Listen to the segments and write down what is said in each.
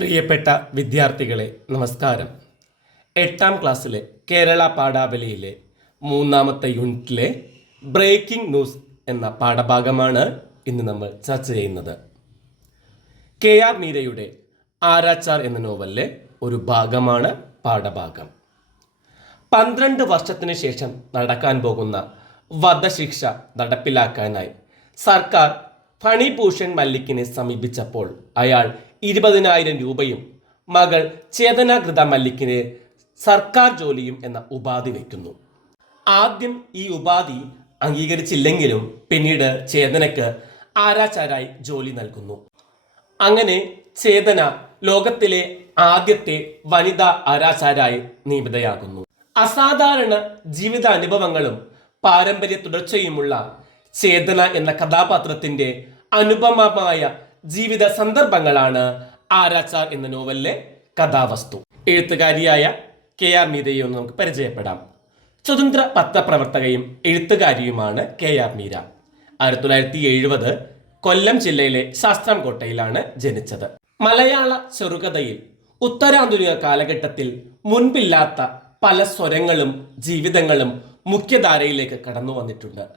പ്രിയപ്പെട്ട വിദ്യാർത്ഥികളെ നമസ്കാരം. എട്ടാം ക്ലാസ്സിലെ കേരള പാഠാവലിയിലെ മൂന്നാമത്തെ യൂണിറ്റിലെ ബ്രേക്കിംഗ് ന്യൂസ് എന്ന പാഠഭാഗമാണ് ഇന്ന് നമ്മൾ ചർച്ച ചെയ്യുന്നത്. കെ ആർ മീരയുടെ ആരാച്ചാർ എന്ന നോവലിലെ ഒരു ഭാഗമാണ് പാഠഭാഗം. പന്ത്രണ്ട് വർഷത്തിന് ശേഷം നടക്കാൻ പോകുന്ന വധശിക്ഷ നടപ്പിലാക്കാനായി സർക്കാർ ഫണിഭൂഷൺ മല്ലിക്കിനെ സമീപിച്ചപ്പോൾ അയാൾ ഇരുപതിനായിരം രൂപയും മകൾ ചേതനാകൃത മല്ലിക്കിന് സർക്കാർ ജോലിയും എന്ന ഉപാധി വയ്ക്കുന്നു. ആദ്യം ഈ ഉപാധി അംഗീകരിച്ചില്ലെങ്കിലും പിന്നീട് ചേതനയ്ക്ക് ആരാച്ചാരായി ജോലി നൽകുന്നു. അങ്ങനെ ചേതന ലോകത്തിലെ ആദ്യത്തെ വനിതാ ആരാചാരായി നിയമിതയാകുന്നു. അസാധാരണ ജീവിത അനുഭവങ്ങളും പാരമ്പര്യ തുടർച്ചയുമുള്ള ചേതന എന്ന കഥാപാത്രത്തിന്റെ അനുപമമായ ജീവിത സന്ദർഭങ്ങളാണ് ആരാച്ചാർ എന്ന നോവലിലെ കഥാവസ്തു. എഴുത്തുകാരിയായ കെ ആർ മീരയെ ഒന്ന് നമുക്ക് പരിചയപ്പെടാം. സ്വതന്ത്ര പത്രപ്രവർത്തകയും എഴുത്തുകാരിയുമാണ് കെ ആർ മീര. ആയിരത്തി തൊള്ളായിരത്തി എഴുപത് കൊല്ലം ജില്ലയിലെ ശാസ്താംകോട്ടയിലാണ് ജനിച്ചത്. മലയാള ചെറുകഥയിൽ ഉത്തരാധുനിക കാലഘട്ടത്തിൽ മുൻപില്ലാത്ത പല സ്വരങ്ങളും ജീവിതങ്ങളും മുഖ്യധാരയിലേക്ക് കടന്നു വന്നിട്ടുണ്ട്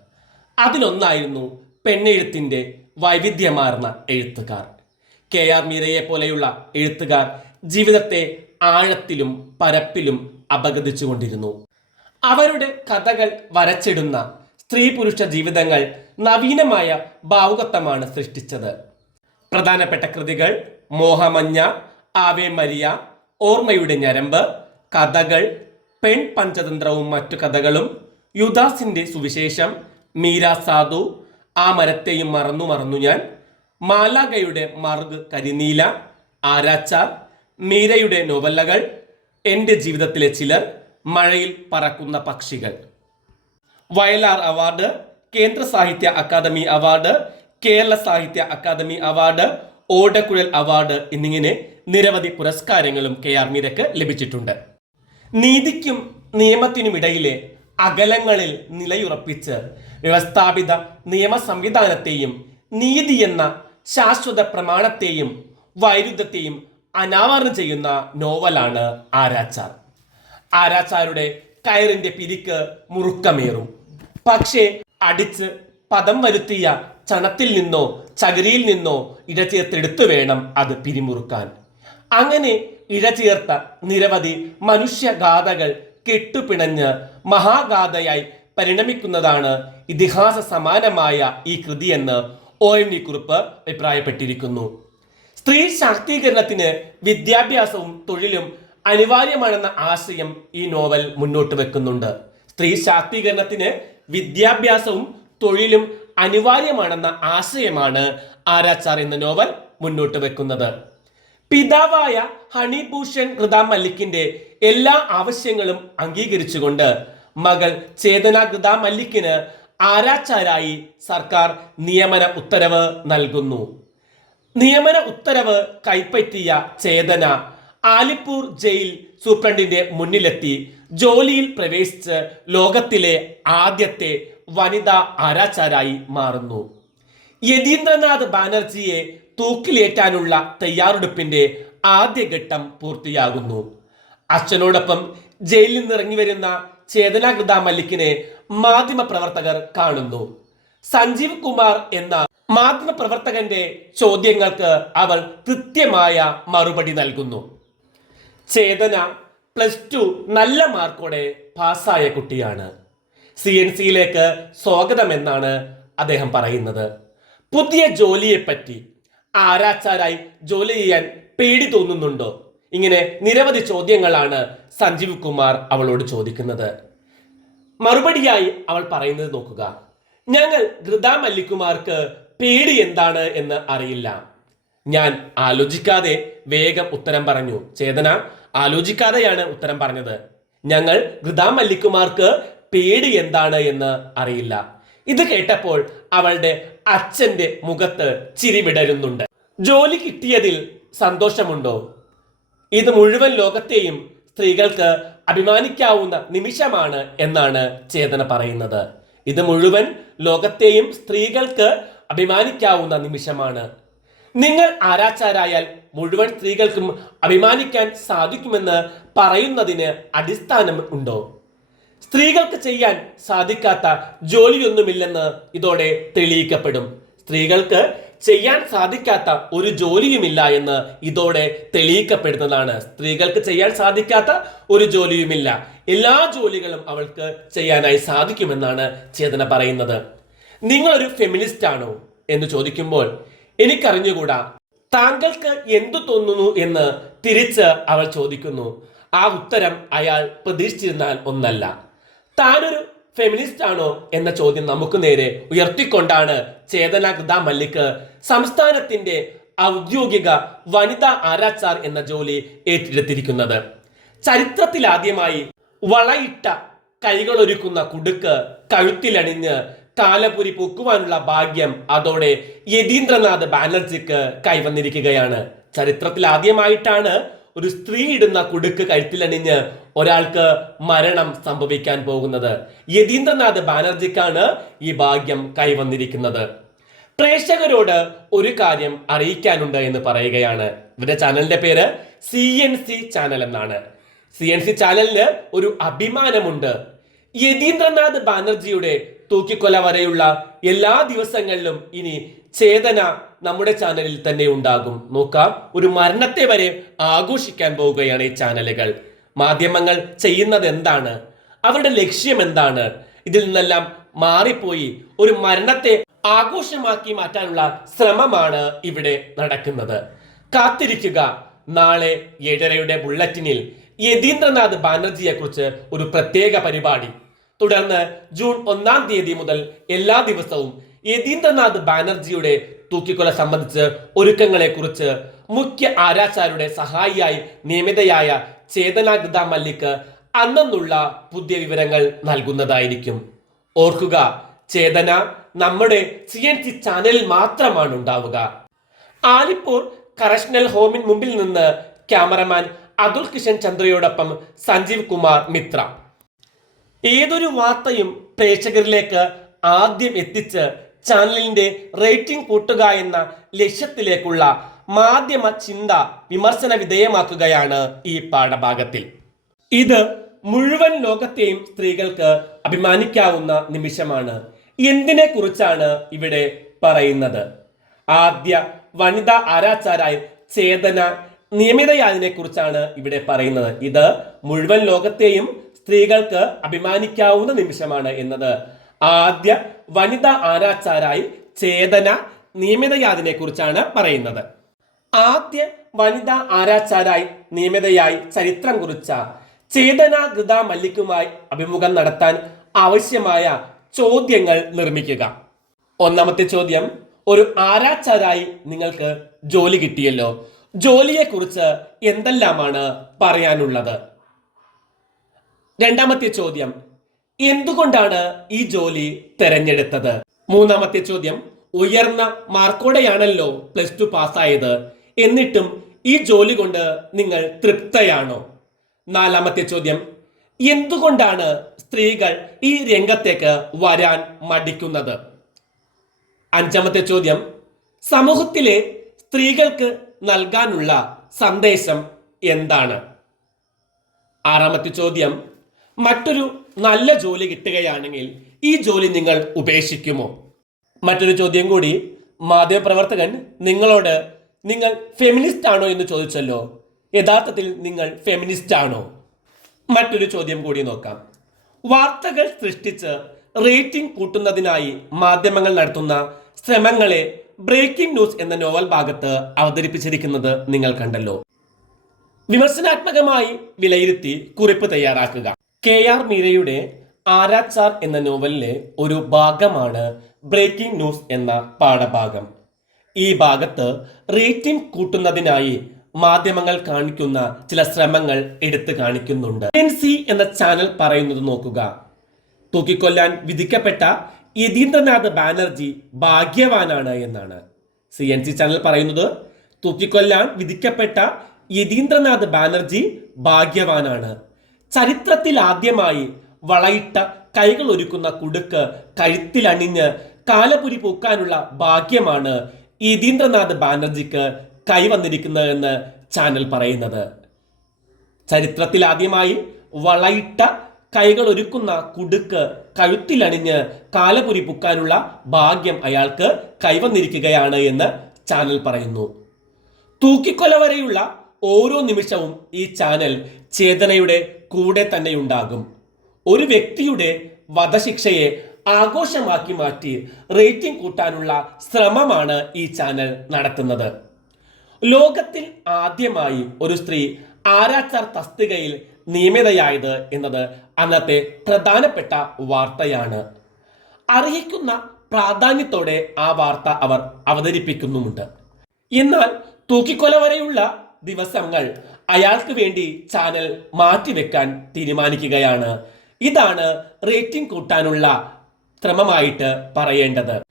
അതിലൊന്നായിരുന്നു പെണ്ണെഴുത്തിന്റെ വൈവിധ്യമാർന്ന എഴുത്തുകാർ. കെ ആർ മീരയെ പോലെയുള്ള എഴുത്തുകാർ ജീവിതത്തെ ആഴത്തിലും പരപ്പിലും അപഗതിച്ചുകൊണ്ടിരുന്നു. അവരുടെ കഥകൾ വരച്ചിടുന്ന സ്ത്രീ പുരുഷ ജീവിതങ്ങൾ നവീനമായ ഭാവുകത്വമാണ് സൃഷ്ടിച്ചത്. പ്രധാനപ്പെട്ട കൃതികൾ മോഹമഞ്ഞ ആവേ മരിയ ഓർമ്മയുടെ ഞരമ്പ് കഥകൾ പെൺ പഞ്ചതന്ത്രവും മറ്റു കഥകളും യുദാസിന്റെ സുവിശേഷം മീര സാധു ആ മരത്തെയും മറന്നു മറന്നു ഞാൻ. മാലാഗയുടെ മറുക് കരിനീല ആരാച്ചാർ മീരയുടെ നോവല്ലകൾ എന്റെ ജീവിതത്തിലെ ചിലർ മഴയിൽ പറക്കുന്ന പക്ഷികൾ. വയലാർ അവാർഡ് കേന്ദ്ര സാഹിത്യ അക്കാദമി അവാർഡ് കേരള സാഹിത്യ അക്കാദമി അവാർഡ് ഓടക്കുഴൽ അവാർഡ് എന്നിങ്ങനെ നിരവധി പുരസ്കാരങ്ങളും കെ ആർ മീരക്ക് ലഭിച്ചിട്ടുണ്ട്. നീതിക്കും നിയമത്തിനുമിടയിലെ അകലങ്ങളിൽ നിലയുറപ്പിച്ച് വ്യവസ്ഥാപിത നിയമ സംവിധാനത്തെയും നീതി എന്ന ശാശ്വത പ്രമാണത്തെയും വൈരുദ്ധ്യത്തെയും അനാവരണം ചെയ്യുന്ന നോവലാണ് ആരാച്ചാർ. ആരാച്ചാരുടെ കയറിന്റെ പിരിക്ക് മുറുക്കമേറും. പക്ഷേ അടിച്ച് പദം വരുത്തിയ ചണത്തിൽ നിന്നോ ചകിരിയിൽ നിന്നോ ഇഴചേർത്തെടുത്തു വേണം അത് പിരിമുറുക്കാൻ. അങ്ങനെ ഇഴചേർത്ത നിരവധി മനുഷ്യഗാഥകൾ കെട്ടുപിണഞ്ഞ് മഹാഗാഥയായി പരിണമിക്കുന്നതാണ് ഇതിഹാസ സമാനമായ ഈ കൃതിയെന്ന് ഒ എൻ വി കുറിപ്പ് അഭിപ്രായപ്പെട്ടിരിക്കുന്നു. സ്ത്രീ ശാക്തീകരണത്തിന് വിദ്യാഭ്യാസവും തൊഴിലും അനിവാര്യമാണെന്ന ആശയം ഈ നോവൽ മുന്നോട്ട് വെക്കുന്നുണ്ട്. സ്ത്രീ ശാക്തീകരണത്തിന് വിദ്യാഭ്യാസവും തൊഴിലും അനിവാര്യമാണെന്ന ആശയമാണ് ആരാച്ചാർ എന്ന നോവൽ മുന്നോട്ട് വെക്കുന്നത്. പിതാവായ ഹണിഭൂഷൺ കൃതാ മല്ലിക്കിന്റെ എല്ലാ ആവശ്യങ്ങളും അംഗീകരിച്ചുകൊണ്ട് മകൾ ചേതന ഗൃത മല്ലിക്കിന് ആരാച്ചാരായി സർക്കാർ നിയമന ഉത്തരവ് നൽകുന്നു. നിയമന ഉത്തരവ് കൈപ്പറ്റിയ ചേതന ആലിപ്പൂർ ജയിൽ സൂപ്രണ്ടിന്റെ മുന്നിലെത്തി ജോലിയിൽ പ്രവേശിച്ച് ലോകത്തിലെ ആദ്യത്തെ വനിതാ ആരാച്ചാരായി മാറുന്നു. യതീന്ദ്രനാഥ് ബാനർജിയെ തൂക്കിലേറ്റാനുള്ള തയ്യാറെടുപ്പിന്റെ ആദ്യഘട്ടം പൂർത്തിയാകുന്നു. അച്ഛനോടൊപ്പം ജയിലിൽ നിന്ന് ഇറങ്ങി വരുന്ന ചേതനാകൃത മല്ലിക്കിനെ മാധ്യമ പ്രവർത്തകർ കാണുന്നു. സഞ്ജീവ് കുമാർ എന്ന മാധ്യമ പ്രവർത്തകന്റെ ചോദ്യങ്ങൾക്ക് അവൾ കൃത്യമായ മറുപടി നൽകുന്നു. ചേതന പ്ലസ് ടു നല്ല മാർക്കോടെ പാസ്സായ കുട്ടിയാണ്. സി എൻ സിയിലേക്ക് സ്വാഗതം എന്നാണ് അദ്ദേഹം പറയുന്നത്. പുതിയ ജോലിയെപ്പറ്റി ആരാച്ചാരായി ജോലി ചെയ്യാൻ പേടി തോന്നുന്നുണ്ടോ? ഇങ്ങനെ നിരവധി ചോദ്യങ്ങളാണ് സഞ്ജീവ് കുമാർ അവളോട് ചോദിക്കുന്നത്. മറുപടിയായി അവൾ പറയുന്നത് നോക്കുക. ഞങ്ങൾ ഘൃത മല്ലിക്കുമാർക്ക് പേടി എന്താണ് എന്ന് അറിയില്ല. ഞാൻ ആലോചിക്കാതെ വേഗം ഉത്തരം പറഞ്ഞു. ചേതന ആലോചിക്കാതെയാണ് ഉത്തരം പറഞ്ഞത്. ഞങ്ങൾ ഘൃത മല്ലിക്കുമാർക്ക് പേടി എന്താണ് എന്ന് അറിയില്ല. ഇത് കേട്ടപ്പോൾ അവളുടെ അച്ഛന്റെ മുഖത്ത് ചിരി വിടരുന്നുണ്ട്. ജോലി കിട്ടിയതിൽ സന്തോഷമുണ്ടോ? ഇത് മുഴുവൻ ലോകത്തെയും സ്ത്രീകൾക്ക് അഭിമാനിക്കാവുന്ന നിമിഷമാണ് എന്നാണ് ചേതന പറയുന്നത്. ഇത് മുഴുവൻ ലോകത്തെയും സ്ത്രീകൾക്ക് അഭിമാനിക്കാവുന്ന നിമിഷമാണ്. നിങ്ങൾ ആരാച്ചാരായാൽ മുഴുവൻ സ്ത്രീകൾക്കും അഭിമാനിക്കാൻ സാധിക്കുമെന്ന് പറയുന്നതിന് അടിസ്ഥാനം ഉണ്ടോ? സ്ത്രീകൾക്ക് ചെയ്യാൻ സാധിക്കാത്ത ജോലിയൊന്നുമില്ലെന്ന് ഇതോടെ തെളിയിക്കപ്പെടും. സ്ത്രീകൾക്ക് ചെയ്യാൻ സാധിക്കാത്ത ഒരു ജോലിയുമില്ല എന്ന് ഇതോടെ തെളിയിക്കപ്പെടുന്നതാണ്. സ്ത്രീകൾക്ക് ചെയ്യാൻ സാധിക്കാത്ത ഒരു ജോലിയുമില്ല. എല്ലാ ജോലികളും അവൾക്ക് ചെയ്യാനായി സാധിക്കുമെന്നാണ് ചേതന പറയുന്നത്. ഒരു ഫെമിനിസ്റ്റ് ആണോ എന്ന് ചോദിക്കുമ്പോൾ എനിക്കറിഞ്ഞുകൂടാ. താങ്കൾക്ക് എന്തു തോന്നുന്നു എന്ന് തിരിച്ച് അവൾ ചോദിക്കുന്നു. ആ ഉത്തരം അയാൾ പ്രതീക്ഷിച്ചിരുന്നാൽ ഒന്നല്ല. താനൊരു ഫെമിനിസ്റ്റ് ആണോ എന്ന ചോദ്യം നമുക്ക് നേരെ ഉയർത്തിക്കൊണ്ടാണ് ചേതന ഗുദ മല്ലിക് സംസ്ഥാനത്തിന്റെ ഔദ്യോഗിക വനിതാ ആരാച്ചാർ എന്ന ജോലി ഏറ്റെടുത്തിരിക്കുന്നത്. ചരിത്രത്തിലാദ്യമായി വളയിട്ട കൈകളൊരുക്കുന്ന കുടുക്ക് കഴുത്തിലണിഞ്ഞ് കാലപുരി പൊക്കുവാനുള്ള ഭാഗ്യം അതോടെ യതീന്ദ്രനാഥ് ബാനർജിക്ക് കൈവന്നിരിക്കുകയാണ്. ചരിത്രത്തിൽ ആദ്യമായിട്ടാണ് ഒരു സ്ത്രീ ഇടുന്ന കുടുക്ക് കഴുത്തിലണിഞ്ഞ് ഒരാൾക്ക് മരണം സംഭവിക്കാൻ പോകുന്നത്. യതീന്ദ്രനാഥ് ബാനർജിക്കാണ് ഈ ഭാഗ്യം കൈവന്നിരിക്കുന്നത്. പ്രേക്ഷകരോട് ഒരു കാര്യം അറിയിക്കാനുണ്ട് എന്ന് പറയുകയാണ്. ഇവരുടെ ചാനലിന്റെ പേര് സി എൻ സി ചാനൽ എന്നാണ്. സി എൻ സി ചാനലിന് ഒരു അഭിമാനമുണ്ട്. യതീന്ദ്രനാഥ് ബാനർജിയുടെ തൂക്കിക്കൊല വരെയുള്ള എല്ലാ ദിവസങ്ങളിലും ഇനി ചേതന നമ്മുടെ ചാനലിൽ തന്നെ ഉണ്ടാകും. നോക്കാം ഒരു മരണത്തെ വരെ ആഘോഷിക്കാൻ പോവുകയാണ് ഈ ചാനലുകൾ. മാധ്യമങ്ങൾ ചെയ്യുന്നത് എന്താണ് അവരുടെ ലക്ഷ്യം എന്താണ്? ഇതിൽ നിന്നെല്ലാം മാറിപ്പോയി ഒരു മരണത്തെ ആഘോഷമാക്കി മാറ്റാനുള്ള ശ്രമമാണ് ഇവിടെ നടക്കുന്നത്. കാത്തിരിക്കുക. നാളെ ഏഴരയുടെ ബുള്ളറ്റിനിൽ യതീന്ദ്രനാഥ് ബാനർജിയെ കുറിച്ച് ഒരു പ്രത്യേക പരിപാടി. തുടർന്ന് ജൂൺ ഒന്നാം തീയതി മുതൽ എല്ലാ ദിവസവും യതീന്ദ്രനാഥ് ബാനർജിയുടെ തൂക്കിക്കൊല സംബന്ധിച്ച് ഒരുക്കങ്ങളെ കുറിച്ച് മുഖ്യ ആരാച്ചാരുടെ സഹായിയായി നിയമിതയായ ചേതന ഗുദ മല്ലിക്ക് അന്നുള്ള പുതിയ വിവരങ്ങൾ നൽകുന്നതായിരിക്കും. ഓർക്കുക ചേതന നമ്മുടെ സി എൻ സി ചാനലിൽ മാത്രമാണ് ഉണ്ടാവുക. ആലിപ്പൂർ കറഷ്ണൽ ഹോമിന് മുമ്പിൽ നിന്ന് ക്യാമറമാൻ അതുൽ കിഷൻ ചന്ദ്രയോടൊപ്പം സഞ്ജീവ് കുമാർ മിത്ര. ഏതൊരു വാർത്തയും പ്രേക്ഷകരിലേക്ക് ആദ്യം എത്തിച്ച് ചാനലിന്റെ റേറ്റിംഗ് കൂട്ടുക എന്ന ലക്ഷ്യത്തിലേക്കുള്ള മാധ്യമ ചിന്ത വിമർശന വിധേയമാക്കുകയാണ് ഈ പാഠഭാഗത്തിൽ. ഇത് മുഴുവൻ ലോകത്തെയും സ്ത്രീകൾക്ക് അഭിമാനിക്കാവുന്ന നിമിഷമാണ്. എന്തിനെ കുറിച്ചാണ് ഇവിടെ പറയുന്നത്? ആദ്യ വനിതാ ആരാച്ചാരായ ചേതന നിയമിതയാതിനെ കുറിച്ചാണ് ഇവിടെ പറയുന്നത്. ഇത് മുഴുവൻ ലോകത്തെയും സ്ത്രീകൾക്ക് അഭിമാനിക്കാവുന്ന നിമിഷമാണ് എന്നത്. ആദ്യ വനിതാ ആരാച്ചാരായി ചേതന നിയമിതയാതിനെ കുറിച്ചാണ് പറയുന്നത്. ആദ്യ വനിതാ ആരാച്ചാരായി നിയമിതയായി ചരിത്രം കുറിച്ച ചേതന ഗൃത മല്ലിക്കുമായി അഭിമുഖം നടത്താൻ ആവശ്യമായ ചോദ്യങ്ങൾ നിർമ്മിക്കുക. ഒന്നാമത്തെ ചോദ്യം ഒരു ആരാച്ചാരായി നിങ്ങൾക്ക് ജോലി കിട്ടിയല്ലോ. ജോലിയെക്കുറിച്ച് എന്തെല്ലാമാണ് പറയാനുള്ളത്? രണ്ടാമത്തെ ചോദ്യം എന്തുകൊണ്ടാണ് ഈ ജോലി തെരഞ്ഞെടുത്തത്? മൂന്നാമത്തെ ചോദ്യം ഉയർന്ന മാർക്കോടെയാണല്ലോ പ്ലസ് ടു പാസ്സായത്. എന്നിട്ടും ഈ ജോലി കൊണ്ട് നിങ്ങൾ തൃപ്തയാണോ? നാലാമത്തെ ചോദ്യം. എന്തുകൊണ്ടാണ് സ്ത്രീകൾ ഈ രംഗത്തേക്ക് വരാൻ മടിക്കുന്നത്? അഞ്ചാമത്തെ ചോദ്യം. സമൂഹത്തിലെ സ്ത്രീകൾക്ക് നൽകാനുള്ള സന്ദേശം എന്താണ്? ആറാമത്തെ ചോദ്യം. മറ്റൊരു നല്ല ജോലി കിട്ടുകയാണെങ്കിൽ ഈ ജോലി നിങ്ങൾ ഉപേക്ഷിക്കുമോ? മറ്റൊരു ചോദ്യം കൂടി. മാധ്യമപ്രവർത്തകൻ നിങ്ങളോട് നിങ്ങൾ ഫെമിനിസ്റ്റ് ആണോ എന്ന് ചോദിച്ചല്ലോ? യഥാർത്ഥത്തിൽ നിങ്ങൾ ഫെമിനിസ്റ്റ് ആണോ? മറ്റൊരു ചോദ്യം കൂടി നോക്കാം. വാർത്തകൾ സൃഷ്ടിച്ച് റേറ്റിംഗ് കൂട്ടുന്നതിനായി മാധ്യമങ്ങൾ നടത്തുന്ന ശ്രമങ്ങളെ ബ്രേക്കിംഗ് ന്യൂസ് എന്ന നോവൽ ഭാഗത്ത് അവതരിപ്പിച്ചിരിക്കുന്നത് നിങ്ങൾ കണ്ടല്ലോ. വിമർശനാത്മകമായി വിലയിരുത്തി കുറിപ്പ് തയ്യാറാക്കുക. കെ ആർ മീരയുടെ ആരാച്ചാർ എന്ന നോവലിലെ ഒരു ഭാഗമാണ് ബ്രേക്കിംഗ് ന്യൂസ് എന്ന പാഠഭാഗം. ഈ ഭാഗത്ത് റേറ്റിംഗ് കൂട്ടുന്നതിനായി മാധ്യമങ്ങൾ കാണിക്കുന്ന ചില ശ്രമങ്ങൾ എടുത്തു കാണിക്കുന്നുണ്ട്. സി എന്ന ചാനൽ പറയുന്നത് നോക്കുക. തൂക്കിക്കൊല്ലാൻ വിധിക്കപ്പെട്ട യതീന്ദ്രനാഥ് ബാനർജി ഭാഗ്യവാനാണ് എന്നാണ്. സി എൻ സി ചാനൽ പറയുന്നത് തൂക്കിക്കൊല്ലാൻ വിധിക്കപ്പെട്ട യതീന്ദ്രനാഥ് ബാനർജി ഭാഗ്യവാനാണ്. ചരിത്രത്തിൽ ആദ്യമായി വളയിട്ട കൈകൾ ഒരുക്കുന്ന കുടുക്ക് കഴുത്തിലണിഞ്ഞ് കാലപുരി പൂക്കാനുള്ള ഭാഗ്യമാണ് യതീന്ദ്രനാഥ് ബാനർജിക്ക് കൈവന്നിരിക്കുന്നതെന്ന് ചാനൽ പറയുന്നത്. ചരിത്രത്തിൽ ആദ്യമായി വളയിട്ട കൈകൾ ഒരുക്കുന്ന കുടുക്ക് കഴുത്തിലണിഞ്ഞ് കാലപുരി പുക്കാനുള്ള ഭാഗ്യം അയാൾക്ക് കൈവന്നിരിക്കുകയാണ് എന്ന് ചാനൽ പറയുന്നു. തൂക്കിക്കൊല വരെയുള്ള ഓരോ നിമിഷവും ഈ ചാനൽ ചേതനയുടെ കൂടെ തന്നെയുണ്ടാകും ഒരു വ്യക്തിയുടെ വധശിക്ഷയെ ആഘോഷമാക്കി മാറ്റി റേറ്റിംഗ് കൂട്ടാനുള്ള ശ്രമമാണ് ഈ ചാനൽ നടത്തുന്നത്. ലോകത്തിൽ ആദ്യമായി ഒരു സ്ത്രീ ആരാച്ചാർ തസ്തികയിൽ നിയമിതയായത് എന്നത് അന്നത്തെ പ്രധാനപ്പെട്ട വാർത്തയാണ്. അർഹിക്കുന്ന പ്രാധാന്യത്തോടെ ആ വാർത്ത അവർ അവതരിപ്പിക്കുന്നുമുണ്ട്. എന്നാൽ തൂക്കിക്കൊല വരെയുള്ള ദിവസങ്ങൾ അയാൾക്ക് വേണ്ടി ചാനൽ മാറ്റിവെക്കാൻ തീരുമാനിക്കുകയാണ്. ഇതാണ് റേറ്റിംഗ് കൂട്ടാനുള്ള ശ്രമമായിട്ട് പറയേണ്ടത്.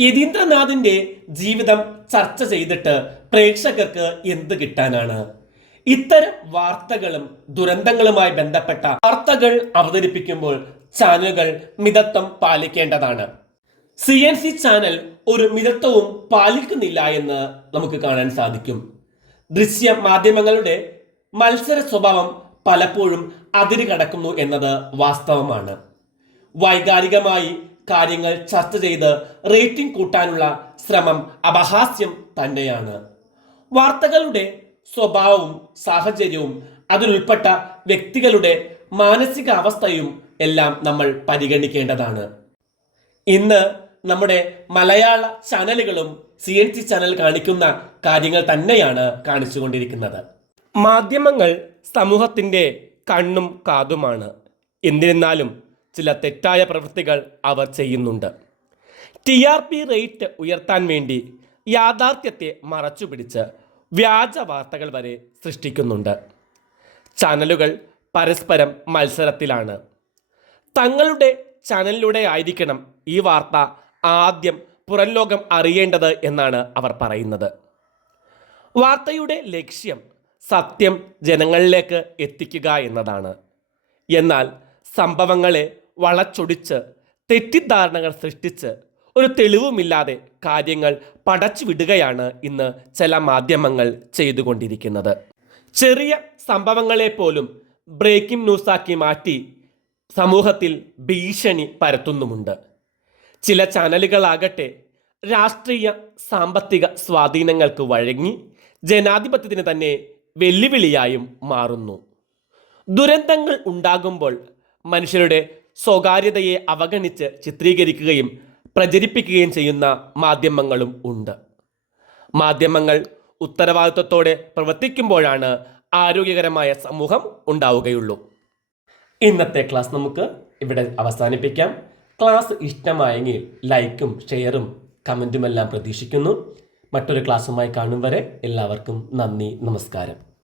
യതീന്ദ്രനാഥിന്റെ ജീവിതം ചർച്ച ചെയ്തിട്ട് പ്രേക്ഷകർക്ക് എന്ത് കിട്ടാനാണ്? ഇത്തരം വാർത്തകളും ദുരന്തങ്ങളുമായി ബന്ധപ്പെട്ട വാർത്തകൾ അവതരിപ്പിക്കുമ്പോൾ ചാനലുകൾ മിതത്വം പാലിക്കേണ്ടതാണ്. സി എൻ സി ചാനൽ ഒരു മിതത്വവും പാലിക്കുന്നില്ല എന്ന് നമുക്ക് കാണാൻ സാധിക്കും. ദൃശ്യ മാധ്യമങ്ങളുടെ മത്സര സ്വഭാവം പലപ്പോഴും അതിരുകടക്കുന്നു എന്നത് വാസ്തവമാണ്. വൈകാരികമായി കാര്യങ്ങൾ ചർച്ച ചെയ്ത് റേറ്റിംഗ് കൂട്ടാനുള്ള ശ്രമം അപഹാസ്യം തന്നെയാണ്. വാർത്തകളുടെ സ്വഭാവവും സാഹചര്യവും അതിലുൾപ്പെട്ട വ്യക്തികളുടെ മാനസികാവസ്ഥയും എല്ലാം നമ്മൾ പരിഗണിക്കേണ്ടതാണ്. ഇന്ന് നമ്മുടെ മലയാള ചാനലുകളും സി എൻ സി ചാനൽ കാണിക്കുന്ന കാര്യങ്ങൾ തന്നെയാണ് കാണിച്ചുകൊണ്ടിരിക്കുന്നത്. മാധ്യമങ്ങൾ സമൂഹത്തിന്റെ കണ്ണും കാതുമാണ്. എന്നിരുന്നാലും ചില തെറ്റായ പ്രവൃത്തികൾ അവർ ചെയ്യുന്നുണ്ട്. ടി ആർ പി റേറ്റ് ഉയർത്താൻ വേണ്ടി യാഥാർത്ഥ്യത്തെ മറച്ചുപിടിച്ച് വ്യാജ വാർത്തകൾ വരെ സൃഷ്ടിക്കുന്നുണ്ട്. ചാനലുകൾ പരസ്പരം മത്സരത്തിലാണ്. തങ്ങളുടെ ചാനലിലൂടെ ആയിരിക്കണം ഈ വാർത്ത ആദ്യം പുറംലോകം അറിയേണ്ടത് എന്നാണ് അവർ പറയുന്നത്. വാർത്തയുടെ ലക്ഷ്യം സത്യം ജനങ്ങളിലേക്ക് എത്തിക്കുക എന്നതാണ്. എന്നാൽ സംഭവങ്ങളെ വളച്ചൊടിച്ച് തെറ്റിദ്ധാരണകൾ സൃഷ്ടിച്ച് ഒരു തെളിവുമില്ലാതെ കാര്യങ്ങൾ പടച്ചു വിടുകയാണ് ഇന്ന് ചില മാധ്യമങ്ങൾ ചെയ്തുകൊണ്ടിരിക്കുന്നത്. ചെറിയ സംഭവങ്ങളെ പോലും ബ്രേക്കിംഗ് ന്യൂസാക്കി മാറ്റി സമൂഹത്തിൽ ഭീഷണി പരത്തുന്നുമുണ്ട്. ചില ചാനലുകളാകട്ടെ രാഷ്ട്രീയ സാമ്പത്തിക സ്വാധീനങ്ങൾക്ക് വഴങ്ങി ജനാധിപത്യത്തിന് തന്നെ വെല്ലുവിളിയായും മാറുന്നു. ദുരന്തങ്ങൾ ഉണ്ടാകുമ്പോൾ മനുഷ്യരുടെ സ്വകാര്യതയെ അവഗണിച്ച് ചിത്രീകരിക്കുകയും പ്രചരിപ്പിക്കുകയും ചെയ്യുന്ന മാധ്യമങ്ങളും ഉണ്ട്. മാധ്യമങ്ങൾ ഉത്തരവാദിത്വത്തോടെ പ്രവർത്തിക്കുമ്പോഴാണ് ആരോഗ്യകരമായ സമൂഹം ഉണ്ടാവുകയുള്ളൂ. ഇന്നത്തെ ക്ലാസ് നമുക്ക് ഇവിടെ അവസാനിപ്പിക്കാം. ക്ലാസ് ഇഷ്ടമായെങ്കിൽ ലൈക്കും ഷെയറും കമന്റുമെല്ലാം പ്രതീക്ഷിക്കുന്നു. മറ്റൊരു ക്ലാസ്സുമായി കാണും വരെ എല്ലാവർക്കും നന്ദി നമസ്കാരം.